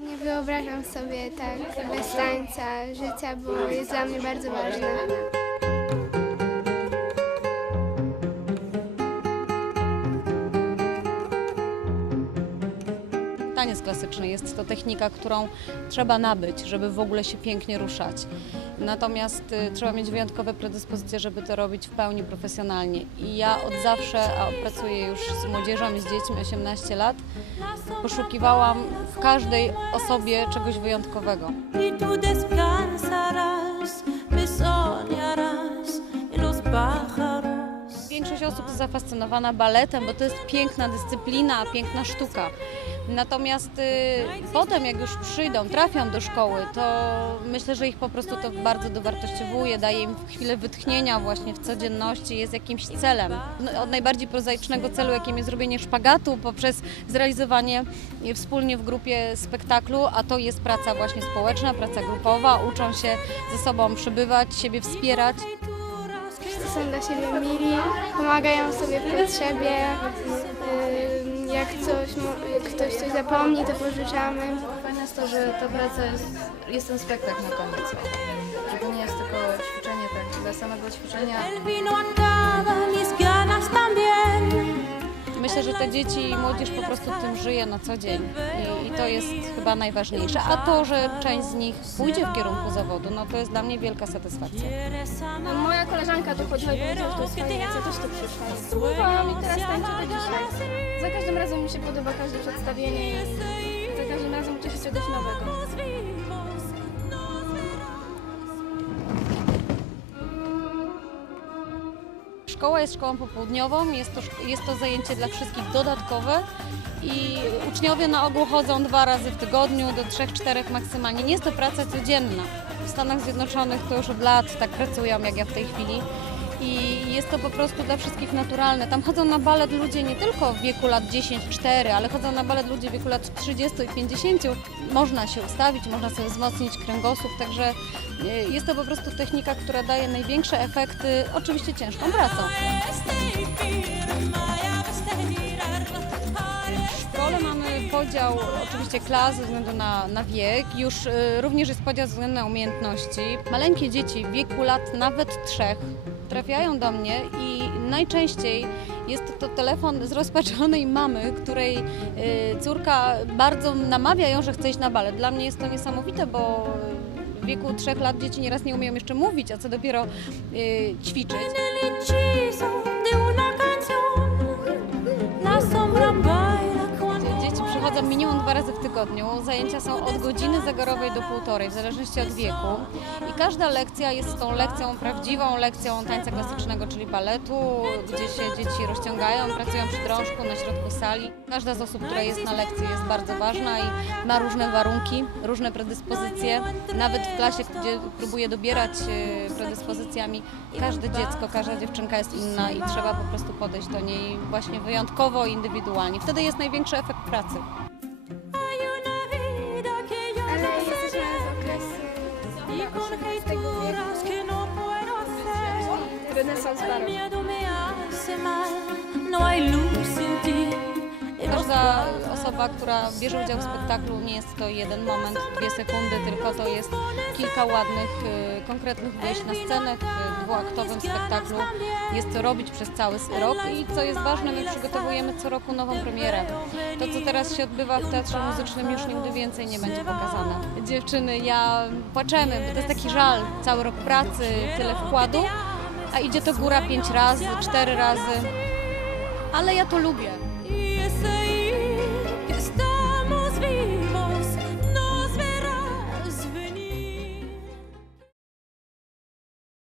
Nie wyobrażam sobie tak bez tańca życia, bo jest dla mnie bardzo ważne. Taniec klasyczny jest to technika, którą trzeba nabyć, żeby w ogóle się pięknie ruszać. Natomiast y, trzeba mieć wyjątkowe predyspozycje, żeby to robić w pełni profesjonalnie. I ja od zawsze, a pracuję już z młodzieżą i z dziećmi 18 lat, poszukiwałam w każdej osobie czegoś wyjątkowego. Większość osób jest zafascynowana baletem, bo to jest piękna dyscyplina, piękna sztuka. Natomiast y, potem, jak już przyjdą, trafią do szkoły, to myślę, że ich po prostu to bardzo dowartościowuje, daje im chwilę wytchnienia właśnie w codzienności, jest jakimś celem. No, Od najbardziej prozaicznego celu, jakim jest zrobienie szpagatu, poprzez zrealizowanie y, wspólnie w grupie spektaklu, a to jest praca właśnie społeczna, praca grupowa, uczą się ze sobą przebywać, siebie wspierać. Wszyscy są dla siebie mili, pomagają sobie w potrzebie. Ktoś coś zapomni, to pożyczamy. Fajne jest to, że ta praca jest, jest ten spektakl na koniec. Że to nie jest tylko ćwiczenie tak dla samego ćwiczenia. Myślę, że te dzieci i młodzież po prostu tym żyje na co dzień I, i to jest chyba najważniejsze. A to, że część z nich pójdzie w kierunku zawodu, no to jest dla mnie wielka satysfakcja. Koleżanka tu chodziła i powiedziała, że to jest fajne, ja też tu przyszłam. Spróbowałam i teraz tańczę do dzisiaj. Za każdym razem mi się podoba każde przedstawienie i za każdym razem uczę się czegoś nowego. Szkoła jest szkołą popołudniową, jest to, jest to zajęcie dla wszystkich dodatkowe i uczniowie na ogół chodzą dwa razy w tygodniu, do trzech, czterech maksymalnie. Nie jest to praca codzienna. W Stanach Zjednoczonych to już od lat tak pracują, jak ja w tej chwili. I jest to po prostu dla wszystkich naturalne. Tam chodzą na balet ludzie nie tylko w wieku lat 10-4, ale chodzą na balet ludzie w wieku lat 30 i 50. Można się ustawić, można sobie wzmocnić kręgosłup, także y, jest to po prostu technika, która daje największe efekty, oczywiście ciężką pracą. W szkole mamy podział oczywiście klas ze względu na, na wiek, już y, również jest podział ze względu na umiejętności. Maleńkie dzieci w wieku lat nawet trzech trafiają do mnie i najczęściej jest to telefon zrozpaczonej mamy, której y, córka bardzo namawia ją, że chce iść na balet. Dla mnie jest to niesamowite, bo w wieku trzech lat dzieci nieraz nie umieją jeszcze mówić, a co dopiero y, ćwiczyć. Przychodzą minimum dwa razy w tygodniu. Zajęcia są od godziny zegarowej do półtorej, w zależności od wieku. I każda lekcja jest tą lekcją, prawdziwą lekcją tańca klasycznego, czyli baletu, gdzie się dzieci rozciągają, pracują przy drążku na środku sali. Każda z osób, która jest na lekcji jest bardzo ważna i ma różne warunki, różne predyspozycje. Nawet w klasie, gdzie próbuję dobierać e, predyspozycjami, każde dziecko, każda dziewczynka jest inna i trzeba po prostu podejść do niej właśnie wyjątkowo, indywidualnie. Wtedy jest największy efekt pracy. Con gesturas que no puedo hacer. El miedo me hace mal, no hay luz sin ti. Osoba, która bierze udział w spektaklu, nie jest to jeden moment, dwie sekundy, tylko to jest kilka ładnych, y, konkretnych wejść na scenę w dwuaktowym spektaklu. Jest to robić przez cały rok i co jest ważne, my przygotowujemy co roku nową premierę. To, co teraz się odbywa w Teatrze Muzycznym już nigdy więcej nie będzie pokazane. Dziewczyny, ja płaczemy, bo to jest taki żal. Cały rok pracy, tyle wkładu, a idzie to góra pięć razy, cztery razy. Ale ja to lubię.